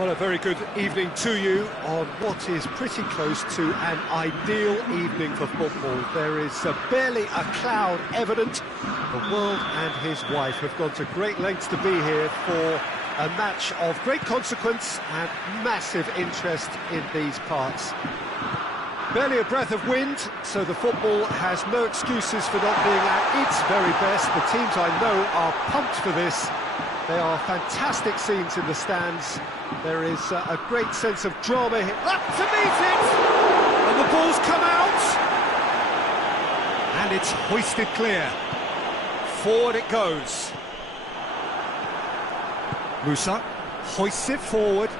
Well, a very good evening to you on what is pretty close to an ideal evening for football. There is barely a cloud evident. The world and his wife have gone to great lengths to be here for a match of great consequence and massive interest in these parts. Barely a breath of wind, so the football has no excuses for not being at its very best. The teams I know are pumped for this. They are fantastic scenes in the stands. There is a great sense of drama here. Up to meet it! And the ball's come out! And it's hoisted clear. Forward it goes. Musa hoists it forward.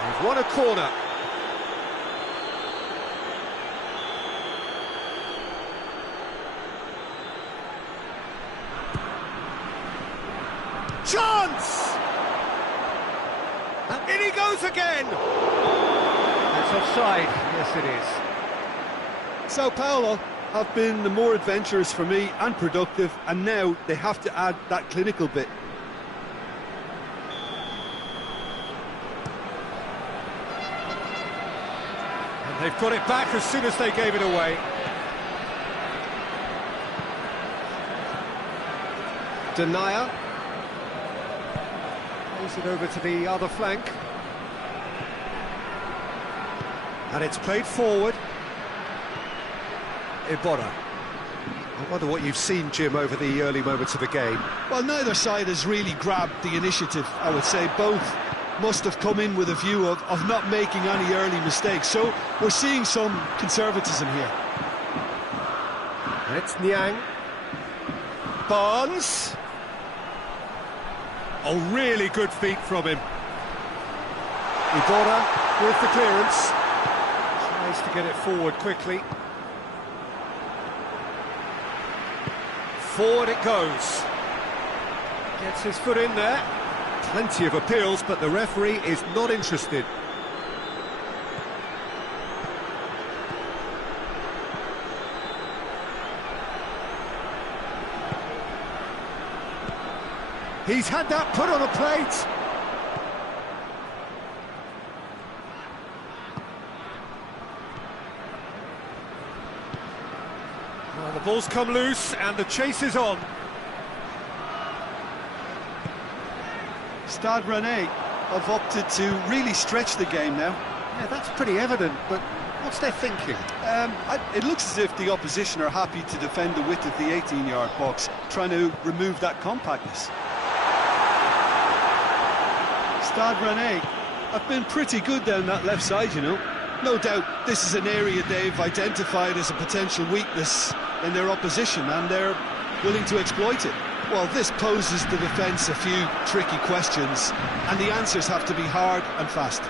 They've won a corner. Chance! And in he goes again! That's offside, yes it is. Sao Paulo have been the more adventurous for me and productive, and now they have to add that clinical bit. And they've got it back as soon as they gave it away. Denier. Plays it over to the other flank. And it's played forward. Iborra. I wonder what you've seen, Jim, over the early moments of the game. Well, neither side has really grabbed the initiative, I would say. Both must have come in with a view of not making any early mistakes. So we're seeing some conservatism here. And it's Niang. Barnes. Oh, really good feet from him. Iborra with the clearance. Tries to get it forward quickly. Forward it goes. Gets his foot in there. Plenty of appeals, but the referee is not interested. He's had that put on a plate. Well, the ball's come loose and the chase is on. Stade Rennais have opted to really stretch the game now. Yeah, that's pretty evident, but what's their thinking? It looks as if the opposition are happy to defend the width of the 18-yard box, trying to remove that compactness. Stade Rennais have been pretty good down that left side, you know. No doubt this is an area they've identified as a potential weakness in their opposition, and they're willing to exploit it. Well, this poses the defence a few tricky questions, and the answers have to be hard and fast.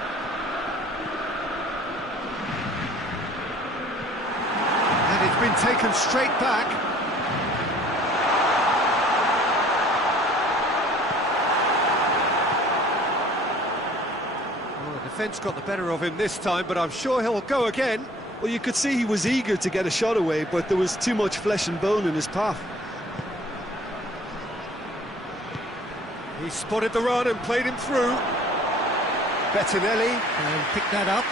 And it's been taken straight back. Well, the defence got the better of him this time, but I'm sure he'll go again. Well, you could see he was eager to get a shot away, but there was too much flesh and bone in his path. He spotted the run and played him through. Bettinelli and picked that up.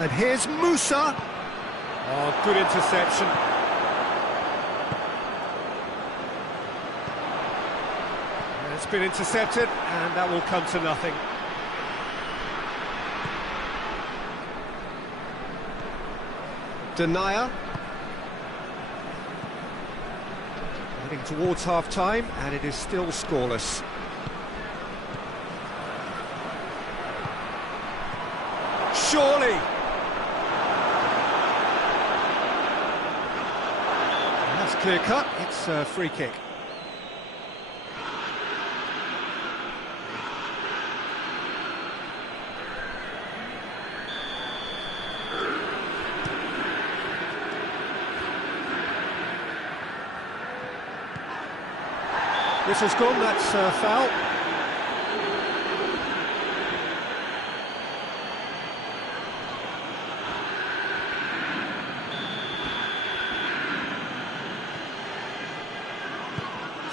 And here's Musa. Oh, good interception. It's been intercepted, and that will come to nothing. Denier. Heading towards half-time, and it is still scoreless. Surely! And that's clear-cut, it's a free kick. Whistle's gone, that's foul.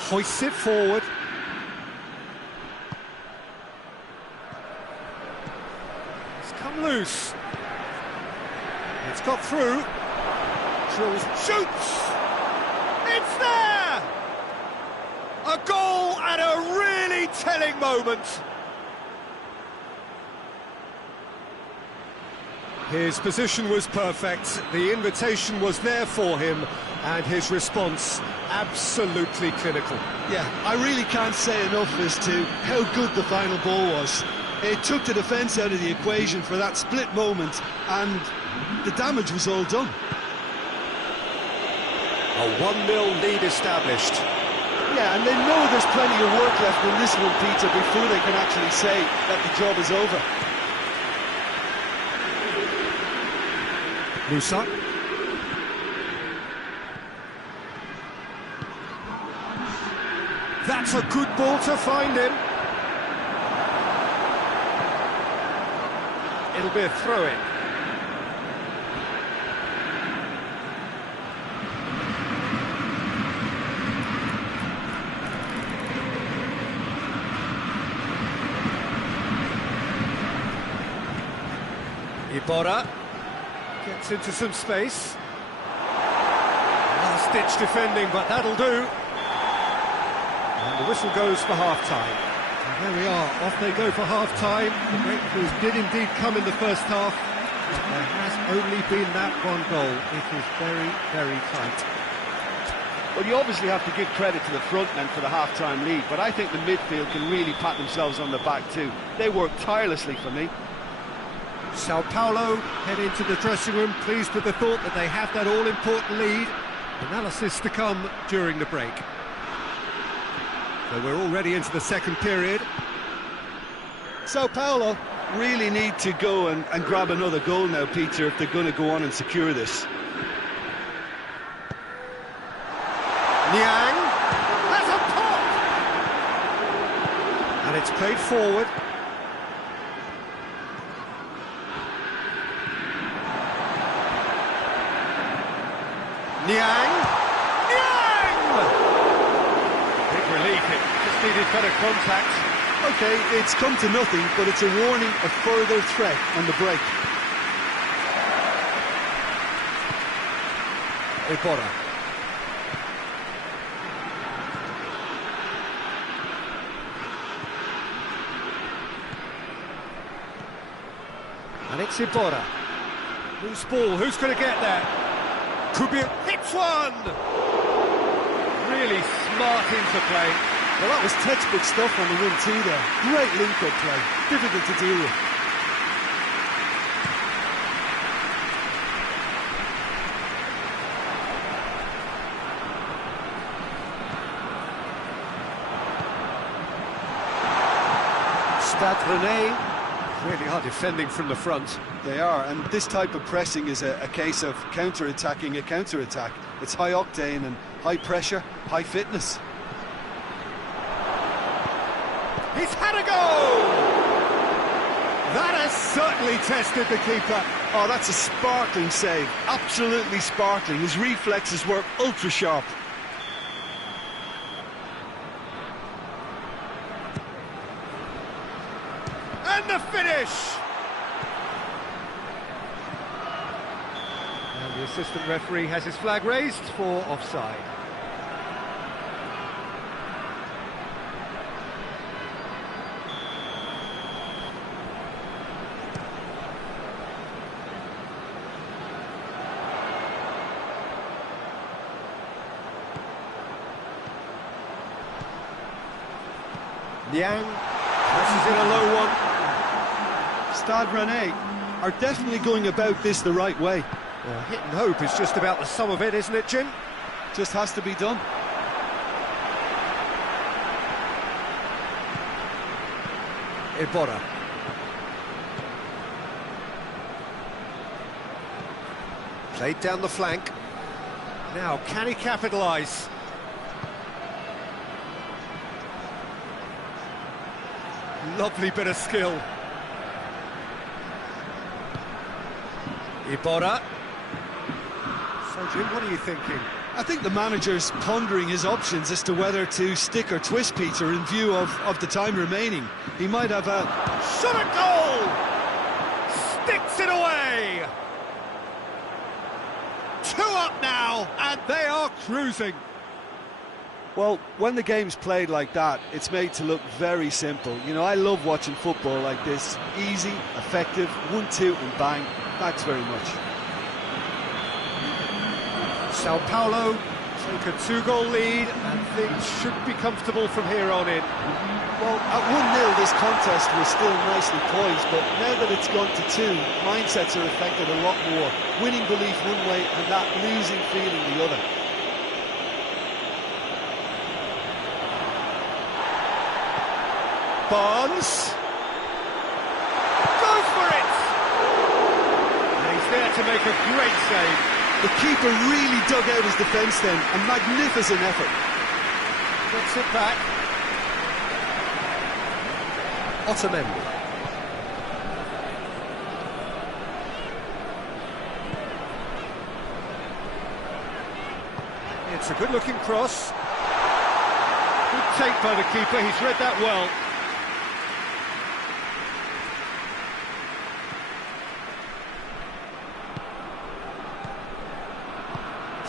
Hoists it forward. It's come loose. It's got through. Drills, shoots! It's there! A goal at a really telling moment. His position was perfect, the invitation was there for him, and his response absolutely clinical. Yeah, I really can't say enough as to how good the final ball was. It took the defence out of the equation for that split moment, and the damage was all done. A 1-0 lead established. Yeah, and they know there's plenty of work left in this one, Peter, before they can actually say that the job is over. Musa. That's a good ball to find him. It'll be a throw-in. Iborra gets into some space. Last-ditch defending, but that'll do. And the whistle goes for half-time. And there we are, off they go for half-time. The breakthroughs did indeed come in the first half, but there has only been that one goal. It is very, very tight. Well, you obviously have to give credit to the front men for the half-time lead, but I think the midfield can really pat themselves on the back too. They worked tirelessly for me. Sao Paulo head into the dressing room, pleased with the thought that they have that all-important lead. Analysis to come during the break. So we're already into the second period. Sao Paulo really need to go and grab another goal now, Peter, if they're going to go on and secure this. Niang has a pop! And it's played forward. Niang! Big relief, it just needed better contact. Okay, it's come to nothing, but it's a warning of further threat on the break. Iborra. And it's Iborra. Loose ball, who's going to get that? Kubir hits one! Really smart interplay. Well, that was textbook stuff on the 1-2 there. Great link-up play, difficult to deal with. Stade Rennais really are defending from the front. They are, and this type of pressing is a case of counter-attacking a counter-attack. It's high octane and high pressure, high fitness. He's had a go! That has certainly tested the keeper. Oh, that's a sparkling save, absolutely sparkling. His reflexes were ultra-sharp. And the finish! And the assistant referee has his flag raised for offside. Liang presses in a low one. Stade Rennais are definitely going about this the right way. Well, hit and hope is just about the sum of it, isn't it, Jim? Just has to be done. Iborra. Played down the flank. Now, can he capitalise? Lovely bit of skill. Iborra. So, Jim, what are you thinking? I think the manager's pondering his options as to whether to stick or twist Peter in view of the time remaining. He might have a... Shot a goal! Sticks it away! 2 up now, and they are cruising. Well, when the game's played like that, it's made to look very simple. You know, I love watching football like this. Easy, effective, 1-2 and bang. Thanks very much. Sao Paulo take a 2-goal lead, and things should be comfortable from here on in. Well, at 1-0 this contest was still nicely poised, but now that it's gone to 2, mindsets are affected a lot more. Winning belief one way and that losing feeling the other. Barnes goes for it, and he's there to make a great save. The keeper really dug out his defence then, a magnificent effort. Gets it back. Otamendi. It's a good-looking cross. Good take by the keeper, he's read that well.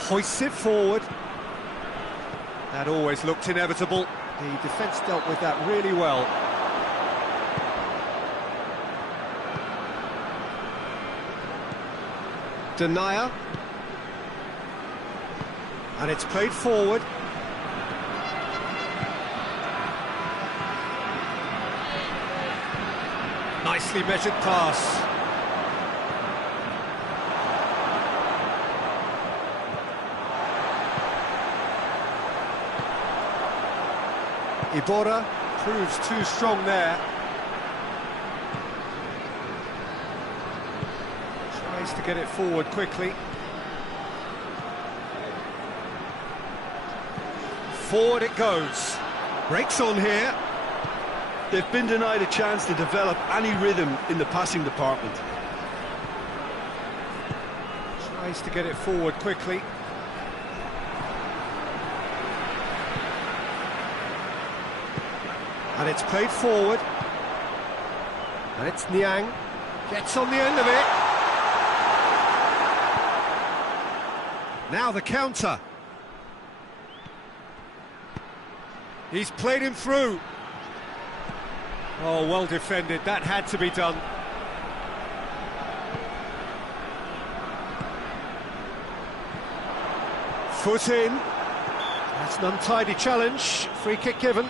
Hoists it forward. That always looked inevitable. The defence dealt with that really well. Denier. And it's played forward. Nicely measured pass. Iborra proves too strong there. Tries to get it forward quickly. Forward it goes. Breaks on here. They've been denied a chance to develop any rhythm in the passing department. Tries to get it forward quickly. And it's played forward. And it's Niang. Gets on the end of it. Now the counter. He's played him through. Oh, well defended. That had to be done. Foot in. That's an untidy challenge. Free kick given.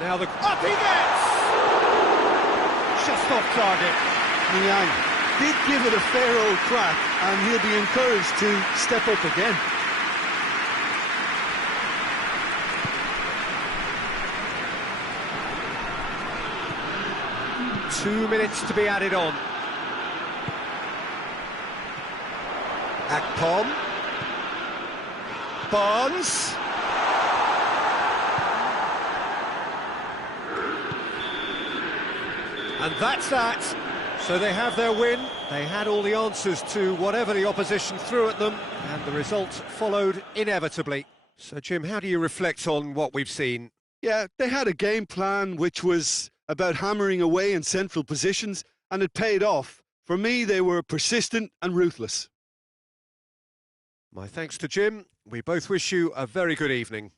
Now the... Up he gets! Just off target. Niang did give it a fair old crack, and he'll be encouraged to step up again. Two minutes to be added on. Akpom. Barnes. And that's that. So they have their win. They had all the answers to whatever the opposition threw at them, and the result followed inevitably. So, Jim, how do you reflect on what we've seen? Yeah, they had a game plan which was about hammering away in central positions, and it paid off. For me, they were persistent and ruthless. My thanks to Jim. We both wish you a very good evening.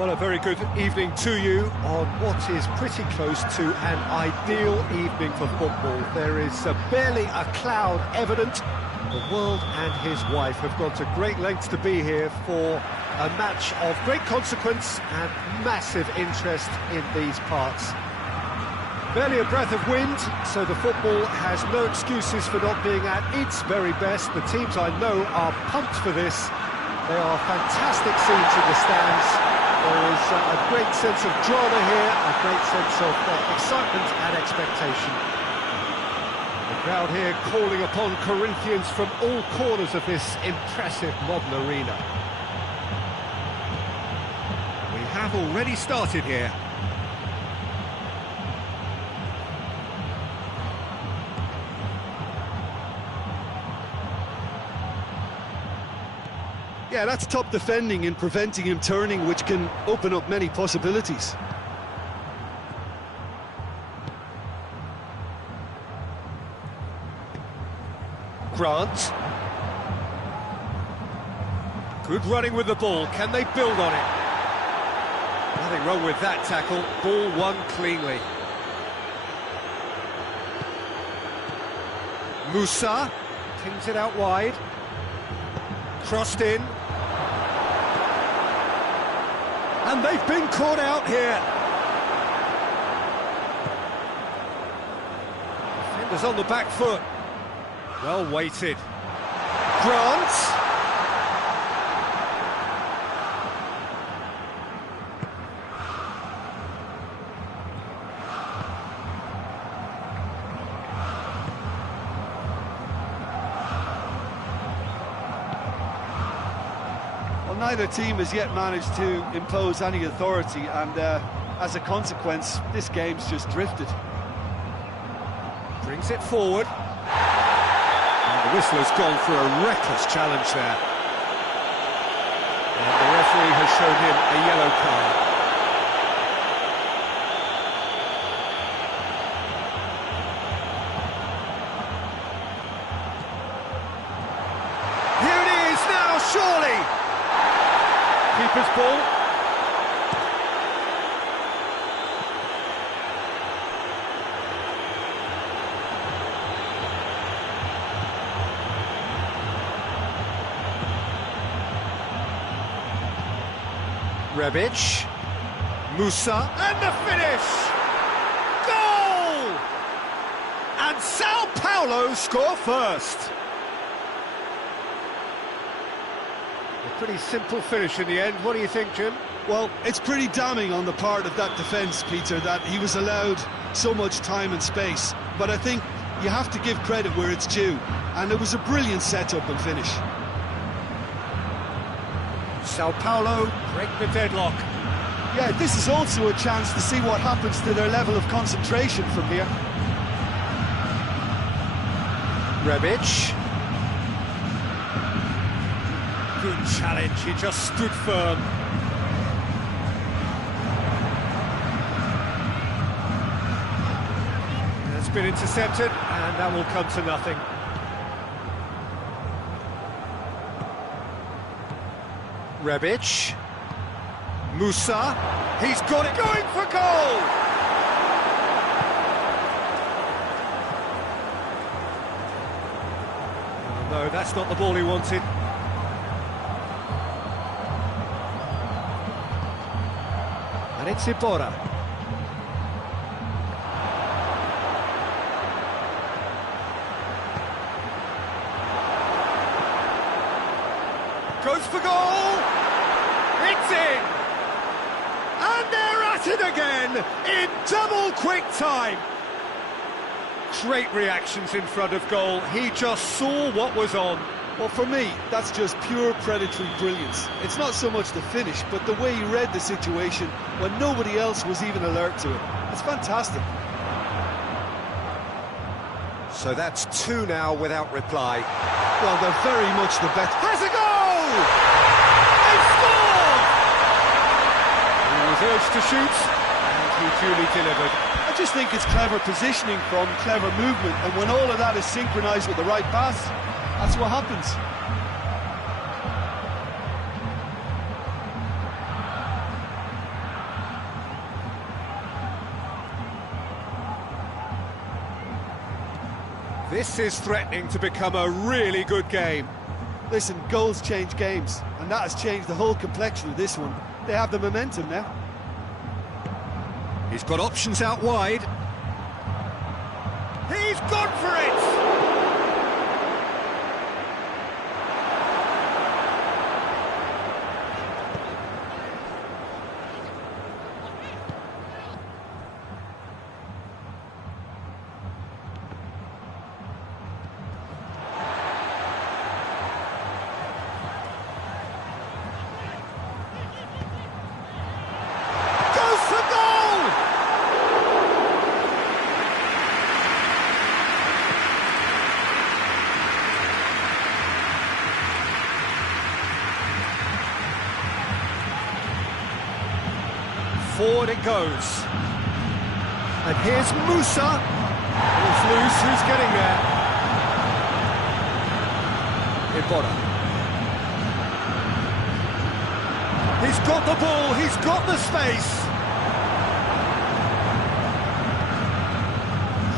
Well, a very good evening to you on what is pretty close to an ideal evening for football. There is barely a cloud evident. The world and his wife have gone to great lengths to be here for a match of great consequence and massive interest in these parts. Barely a breath of wind, so the football has no excuses for not being at its very best. The teams I know are pumped for this. They are fantastic scenes in the stands. There is a great sense of drama here, a great sense of excitement and expectation. The crowd here calling upon Corinthians from all corners of this impressive modern arena. We have already started here. Yeah, that's top defending and preventing him turning, which can open up many possibilities. Grant. Good running with the ball. Can they build on it? Nothing wrong with that tackle. Ball won cleanly. Musa pings it out wide. Crossed in. And they've been caught out here. Defenders on the back foot. Well weighted. Grant. Well, neither team has yet managed to impose any authority, and as a consequence, this game's just drifted. Brings it forward. And the whistle has gone for a reckless challenge there. And the referee has shown him a yellow card. Here it is now, surely! Keeper's ball. Rebic, Musa, and the finish! Goal! And Sao Paulo score first. A pretty simple finish in the end. What do you think, Jim? Well, it's pretty damning on the part of that defence, Peter, that he was allowed so much time and space. But I think you have to give credit where it's due, and it was a brilliant setup and finish. Sao Paulo break the deadlock. Yeah, this is also a chance to see what happens to their level of concentration from here. Rebic. Good challenge, he just stood firm. It's been intercepted, and that will come to nothing. Rebic, Musa, he's got it, going for goal! Oh, no, that's not the ball he wanted. And it's Ibora. Goes for goal! It's in! And they're at it again, in double quick time! Great reactions in front of goal, he just saw what was on. Well, for me, that's just pure predatory brilliance. It's not so much the finish, but the way he read the situation when nobody else was even alert to it. It's fantastic. So that's two now without reply. Well, they're very much the better. Has a goal! They scored! He was urged to shoot, and he duly delivered. I just think it's clever positioning from clever movement, and when all of that is synchronised with the right pass, that's what happens. This is threatening to become a really good game. Listen, goals change games, and that has changed the whole complexion of this one. They have the momentum now. He's got options out wide. He's gone for it! Forward it goes. And here's Musa. It's loose, who's getting there? Iborra. He's got the ball, he's got the space.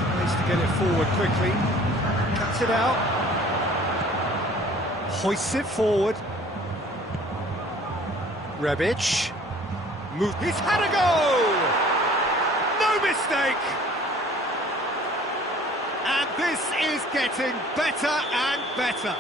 Tries to get it forward quickly. Cuts it out. Hoists it forward. Rebic. He's had a go! No mistake! And this is getting better and better.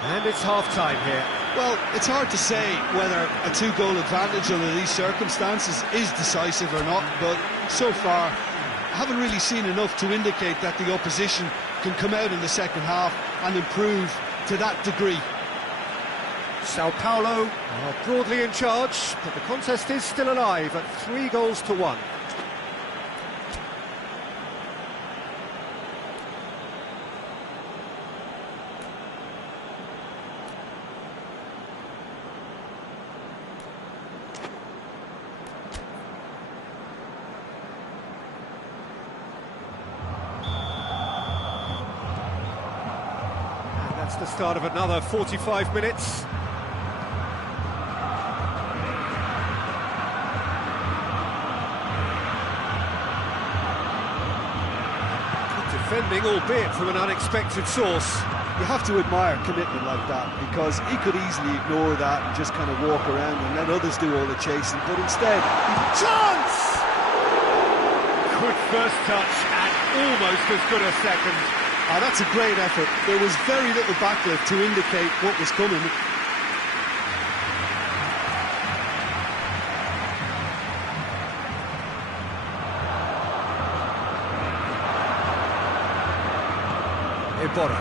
And it's half-time here. Well, it's hard to say whether a two-goal advantage under these circumstances is decisive or not, but so far I haven't really seen enough to indicate that the opposition can come out in the second half and improve to that degree. Sao Paulo are broadly in charge, but the contest is still alive at 3-1. And that's the start of another 45 minutes. Defending, albeit from an unexpected source. You have to admire commitment like that, because he could easily ignore that and just kind of walk around and let others do all the chasing, but instead, chance! Good first touch and almost as good a second. Ah, that's a great effort. There was very little backlift to indicate what was coming. Iborra.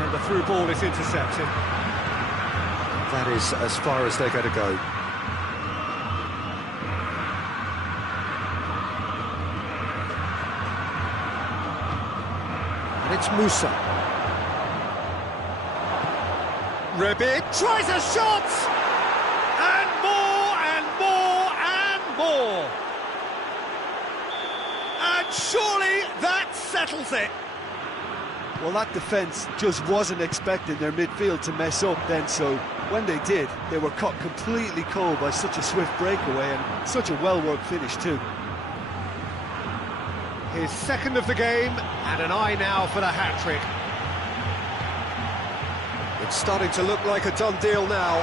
And the through ball is intercepted. That is as far as they're going to go. And it's Musa. Rebic tries a shot! And more and more and more! And surely that settles it! Well, that defence just wasn't expecting their midfield to mess up then, so when they did, they were caught completely cold by such a swift breakaway and such a well-worked finish too. His second of the game, and an eye now for the hat-trick. It's starting to look like a done deal now.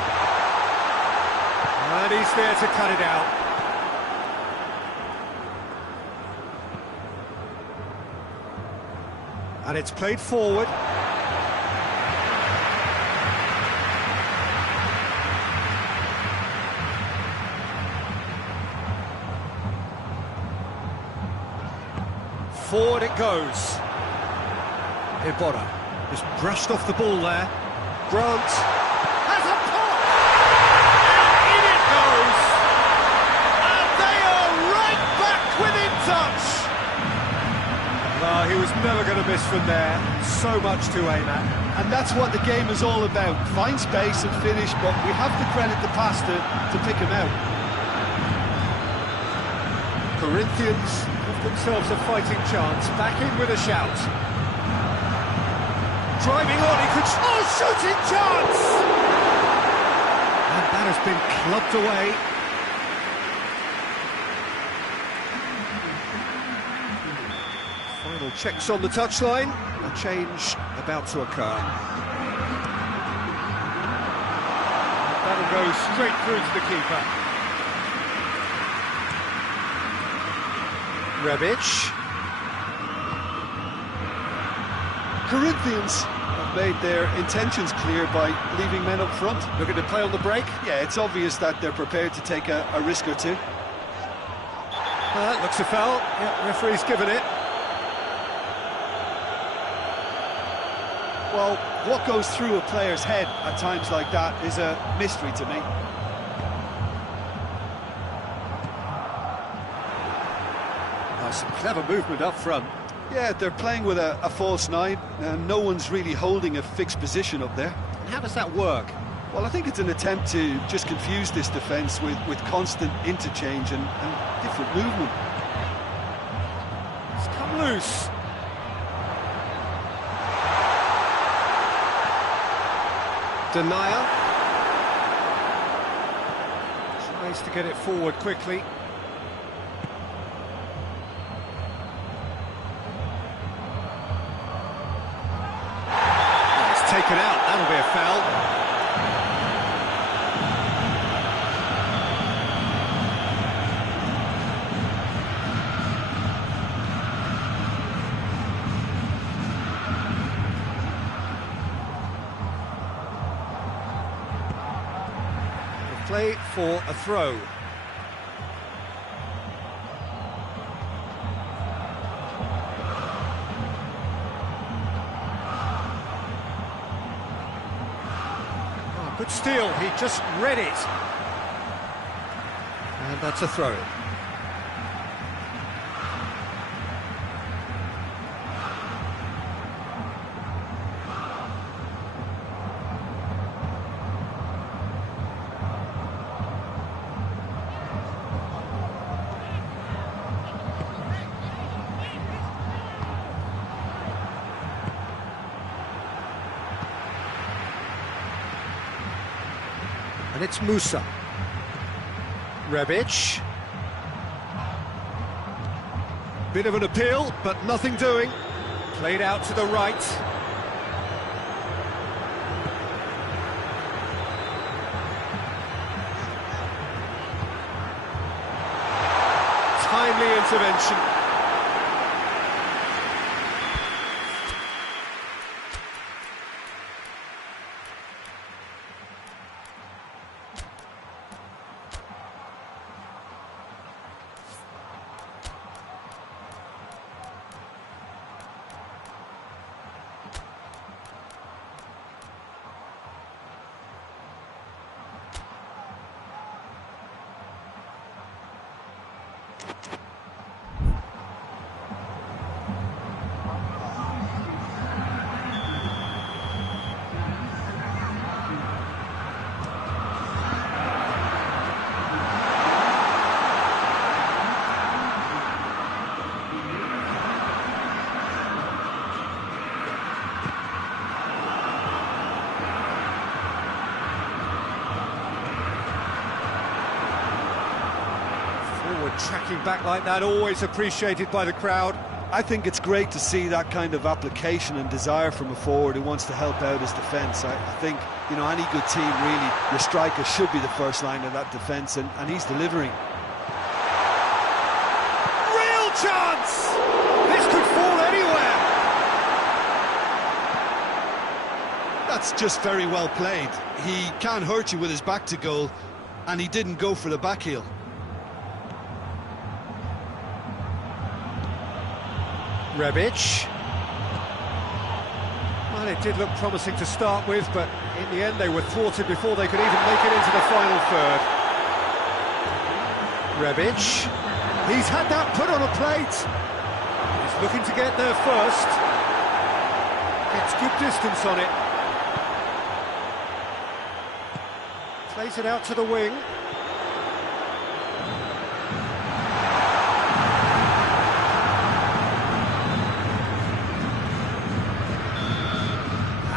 And he's there to cut it out. And it's played forward. Forward it goes. Iborra just brushed off the ball there. Grant has a pop! And in it goes! And they are right back within touch! He was never going to miss from there. So much to aim at. And that's what the game is all about. Find space and finish, but we have to credit the passer to pick him out. Corinthians have themselves a fighting chance. Back in with a shout. Driving on, he could... Oh, shooting chance! And that has been clubbed away. Final checks on the touchline, a change about to occur. That'll go straight through to the keeper. Rebic. Corinthians have made their intentions clear by leaving men up front. Looking to play on the break. Yeah, it's obvious that they're prepared to take a risk or two. Looks a foul. Yeah, referee's given it. Well, what goes through a player's head at times like that is a mystery to me. Some clever movement up front. Yeah, they're playing with a false nine, and no one's really holding a fixed position up there. And how does that work? Well, I think it's an attempt to just confuse this defence with constant interchange and different movement. It's come loose. Denial. Tries to get it forward quickly. Taken out, that'll be a foul. Play for a throw. Good steal, he just read it. And that's a throw-in. And it's Musa. Rebic. Bit of an appeal, but nothing doing. Played out to the right. Timely intervention. Tracking back like that, always appreciated by the crowd. I think it's great to see that kind of application and desire from a forward who wants to help out his defence. I think, you know, any good team, really, your striker should be the first line of that defence, and he's delivering. Real chance! This could fall anywhere! That's just very well played. He can't hurt you with his back to goal, and he didn't go for the back heel. Rebic. Well, it did look promising to start with, but in the end they were thwarted before they could even make it into the final third. Rebic. He's had that put on a plate. He's looking to get there first. Gets good distance on it. Plays it out to the wing.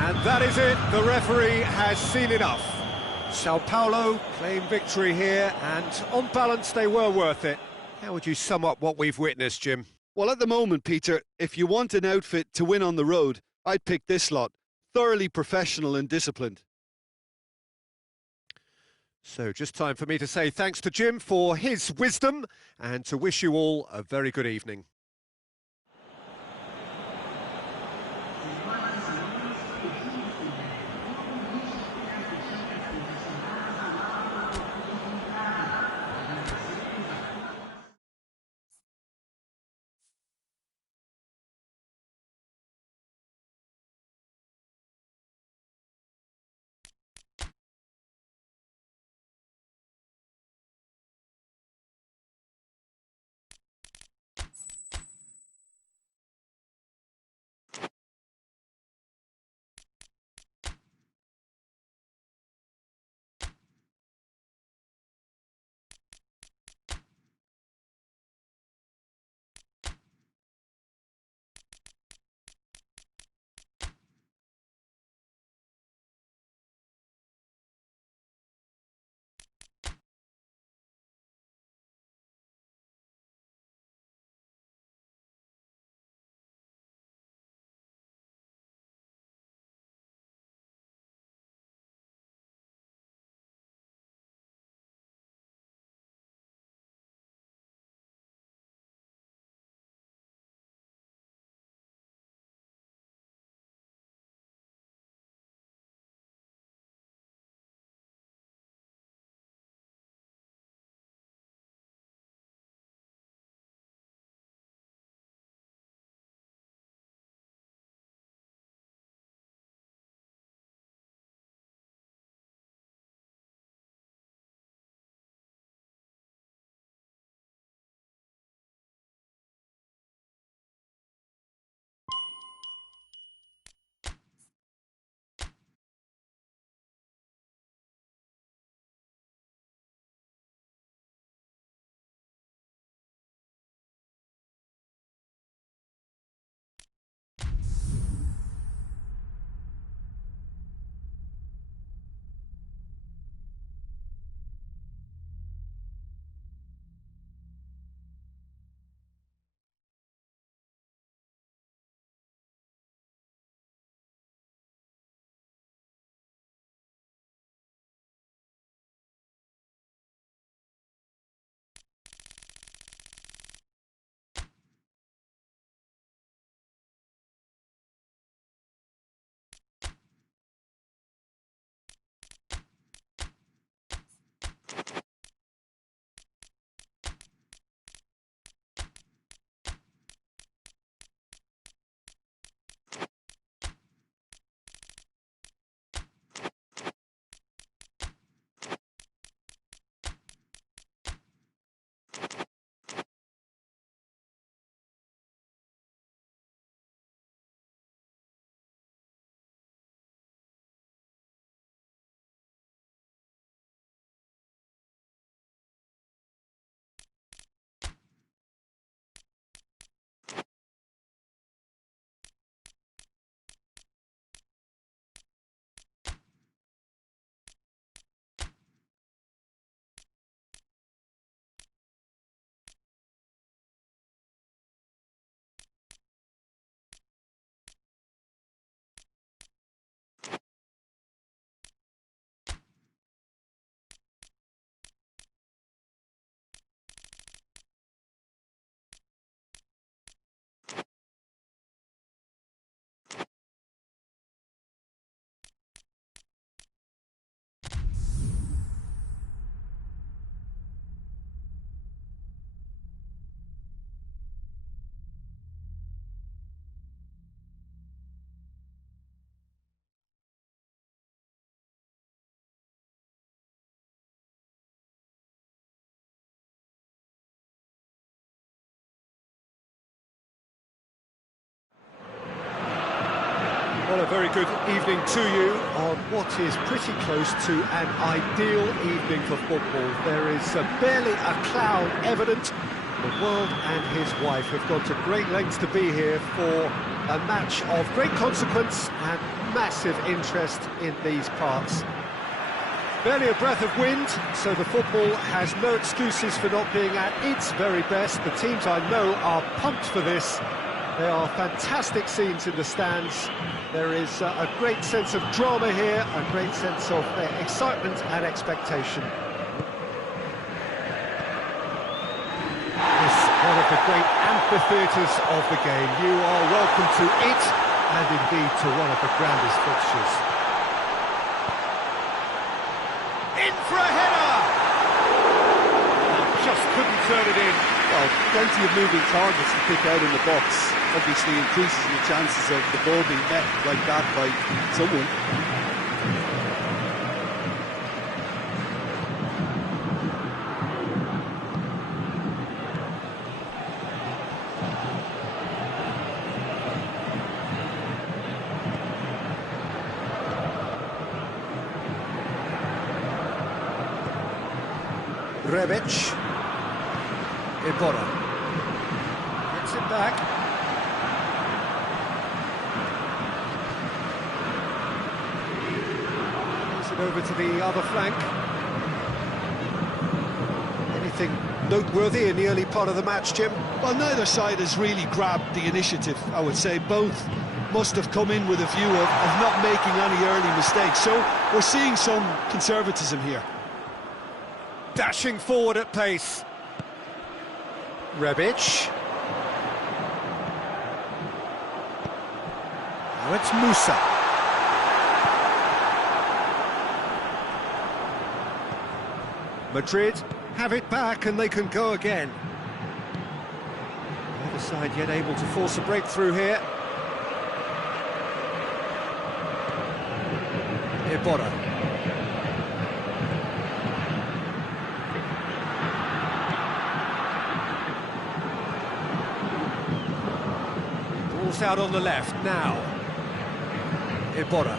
And that is it, the referee has seen enough. Sao Paulo claim victory here, and on balance they were worth it. How would you sum up what we've witnessed, Jim? Well, at the moment, Peter, if you want an outfit to win on the road, I'd pick this lot. Thoroughly professional and disciplined. So just time for me to say thanks to Jim for his wisdom and to wish you all a very good evening. Well, a very good evening to you on what is pretty close to an ideal evening for football. There is barely a cloud evident. The world and his wife have gone to great lengths to be here for a match of great consequence and massive interest in these parts. Barely a breath of wind, so the football has no excuses for not being at its very best. The teams I know are pumped for this. There are fantastic scenes in the stands. There is a great sense of drama here, a great sense of excitement and expectation. This is one of the great amphitheatres of the game. You are welcome to it, and indeed to one of the grandest fixtures. In for a header! Just couldn't turn it in. Well, plenty of moving targets to pick out in the box. Obviously increases the chances of the ball being met like that by someone. Rebic. Iborra. Gets it back. Moves it over to the other flank. Anything noteworthy in the early part of the match, Jim? Well, neither side has really grabbed the initiative, I would say. Both must have come in with a view of not making any early mistakes. So we're seeing some conservatism here. Dashing forward at pace. Rebic. Now it's Musa. Madrid have it back and they can go again. The other side yet able to force a breakthrough here. Iborra. Ball's out on the left now. Iborra.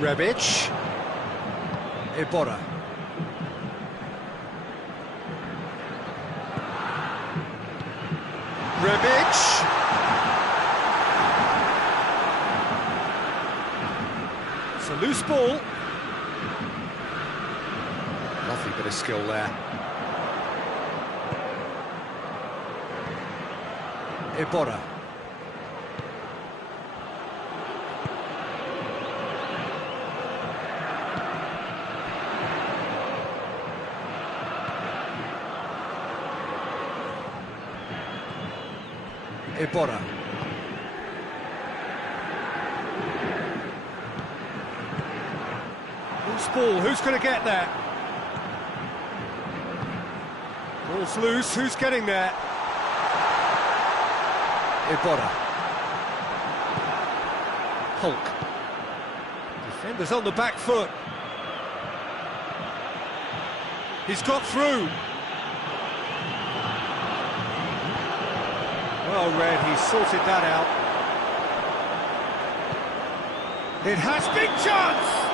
Rebic. Iborra. Rebic. It's a loose ball. Lovely bit of skill there. Iborra. Iborra. Loose ball, who's going to get there? Ball's loose, who's getting there? Iborra. Hulk. Defenders on the back foot. He's got through. Well read, he sorted that out. It has big chance!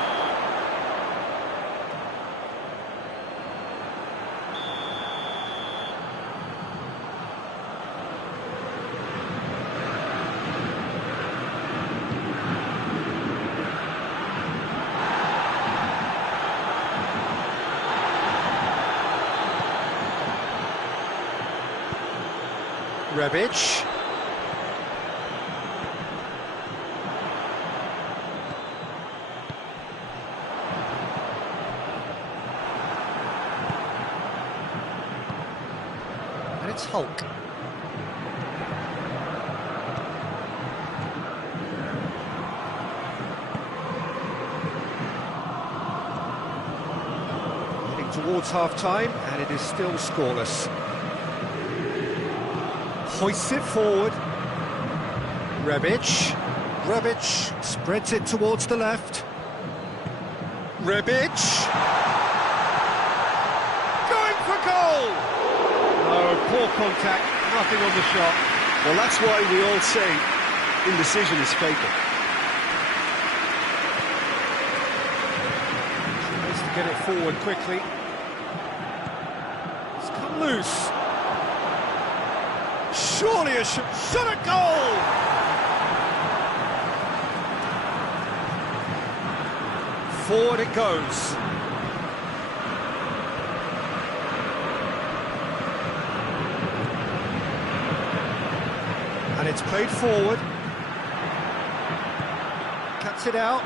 Rebic. And it's Hulk. Heading towards half-time, and it is still scoreless. Hoists it forward. Rebic. Rebic spreads it towards the left. Rebic. Going for goal! Oh, poor contact, nothing on the shot. Well, that's why we all say indecision is fatal. Tries to get it forward quickly. It's come loose. Surely a shot at goal! Forward it goes. And it's played forward. Cuts it out.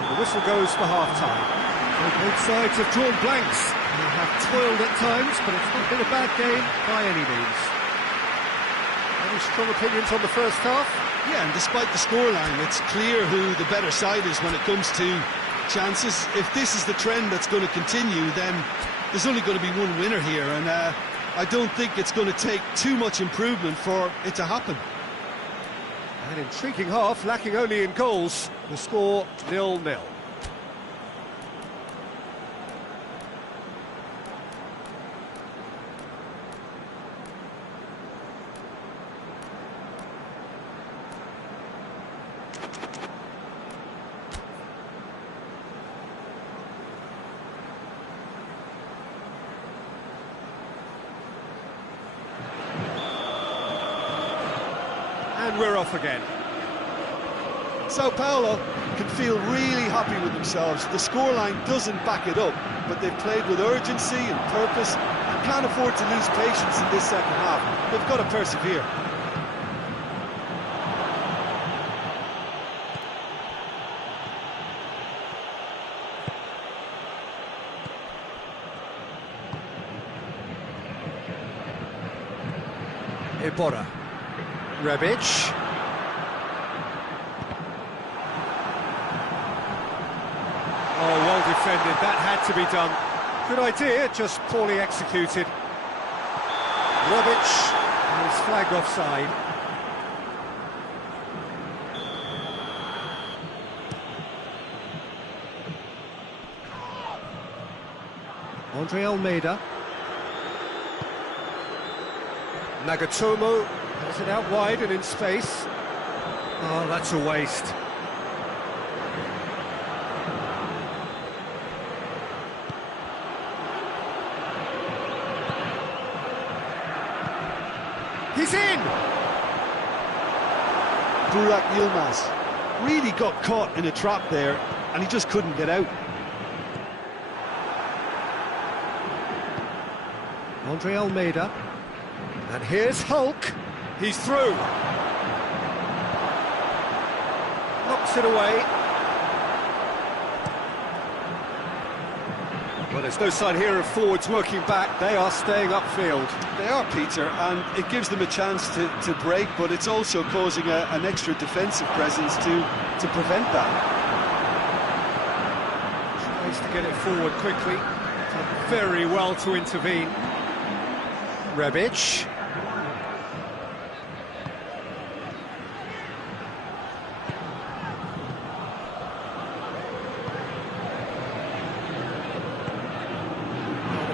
And the whistle goes for half-time. Both sides have drawn blanks. They have toiled at times, but it's not been a bad game by any means. Any strong opinions on the first half? Yeah, and despite the scoreline, it's clear who the better side is when it comes to chances. If this is the trend that's going to continue, then there's only going to be one winner here, and I don't think it's going to take too much improvement for it to happen. An intriguing half, lacking only in goals. The score 0-0. And we're off again. Sao Paulo can feel really happy with themselves. The scoreline doesn't back it up, but they've played with urgency and purpose and can't afford to lose patience in this second half. They've got to persevere. Iborra. Rebic. Oh, well defended. That had to be done. Good idea, just poorly executed. Rebic is flagged offside. Andre Almeida. Nagatomo has it out wide and in space. Oh, that's a waste. He's in! Burak Yilmaz really got caught in a trap there, and he just couldn't get out. Andre Almeida. And here's Hulk. He's through. Knocks it away. Well, there's no sign here of forwards working back. They are staying upfield. They are, Peter, and it gives them a chance to break, but it's also causing an extra defensive presence to prevent that. Tries to get it forward quickly. Done very well to intervene. Rebic.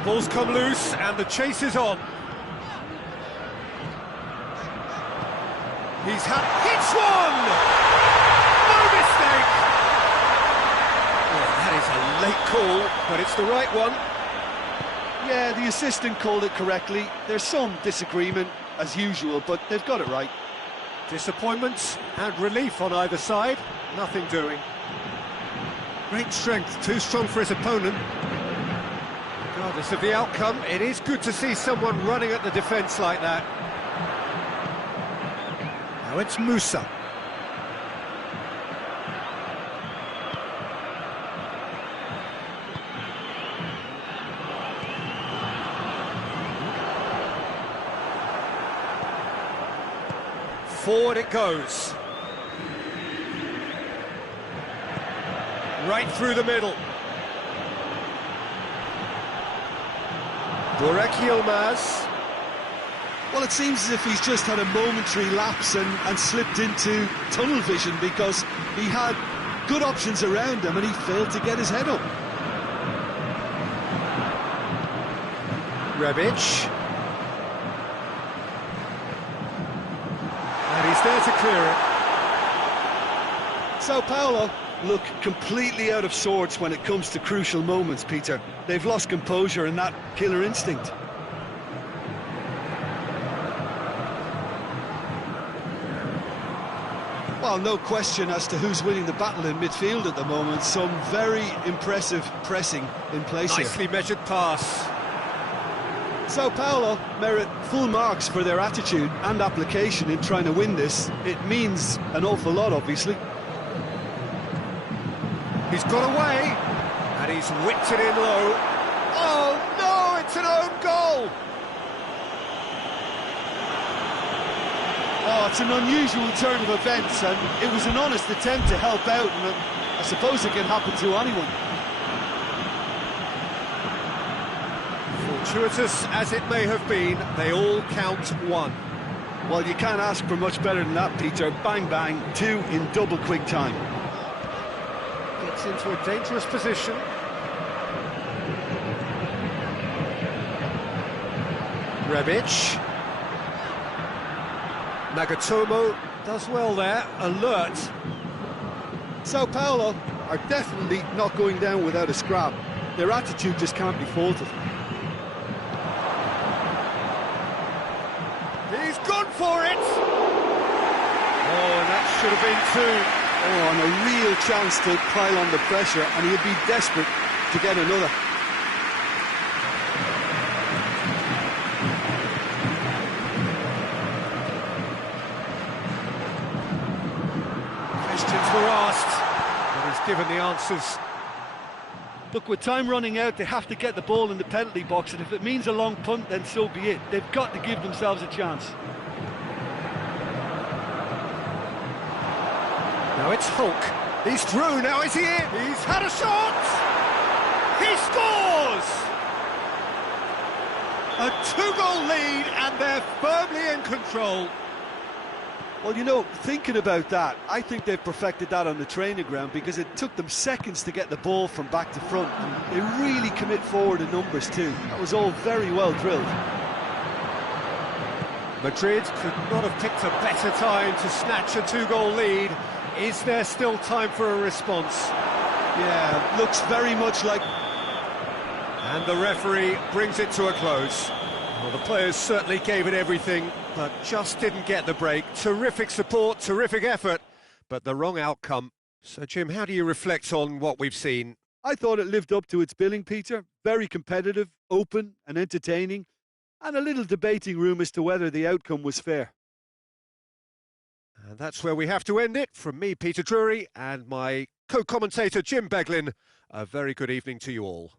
Ball's come loose and the chase is on. Hits one! No mistake! Well, that is a late call, but it's the right one. Yeah, the assistant called it correctly. There's some disagreement, as usual, but they've got it right. Disappointment and relief on either side. Nothing doing. Great strength, too strong for his opponent. Regardless of the outcome, it is good to see someone running at the defence like that. Now it's Musa. Forward it goes. Right through the middle. Burak Yilmaz. Well, it seems as if he's just had a momentary lapse and slipped into tunnel vision, because he had good options around him and he failed to get his head up. Rebic. And he's there to clear it. Sao Paulo look completely out of sorts when it comes to crucial moments, Peter. They've lost composure and that killer instinct. Well, no question as to who's winning the battle in midfield at the moment. Some very impressive pressing in place here. Nicely measured pass. Sao Paulo merit full marks for their attitude and application in trying to win this. It means an awful lot, obviously. He's got away, and he's whipped it in low. Oh, no, it's an own goal! Oh, it's an unusual turn of events, and it was an honest attempt to help out, and I suppose it can happen to anyone. Fortuitous as it may have been, they all count one. Well, you can't ask for much better than that, Peter. Bang, bang, two in double quick time. Gets into a dangerous position. Rebic. Nagatomo does well there, alert. Sao Paulo are definitely not going down without a scrap. Their attitude just can't be faulted. He's gone for it! Oh, and that should have been two. Oh, and a real chance to pile on the pressure, and he'd be desperate to get another. Questions were asked, but he's given the answers. Look, with time running out, they have to get the ball in the penalty box, and if it means a long punt, then so be it. They've got to give themselves a chance. Now it's Hulk. He's through, now is he in? He's had a shot! He scores! A two-goal lead, and they're firmly in control. Well, you know, thinking about that, I think they've perfected that on the training ground, because it took them seconds to get the ball from back to front, and they really commit forward in numbers too. That was all very well drilled. Madrid could not have picked a better time to snatch a two-goal lead. Is there still time for a response? Yeah, looks very much like... And the referee brings it to a close. Well, the players certainly gave it everything, but just didn't get the break. Terrific support, terrific effort, but the wrong outcome. So, Jim, how do you reflect on what we've seen? I thought it lived up to its billing, Peter. Very competitive, open and entertaining, and a little debating room as to whether the outcome was fair. And that's where we have to end it. From me, Peter Drury, and my co-commentator, Jim Beglin, a very good evening to you all.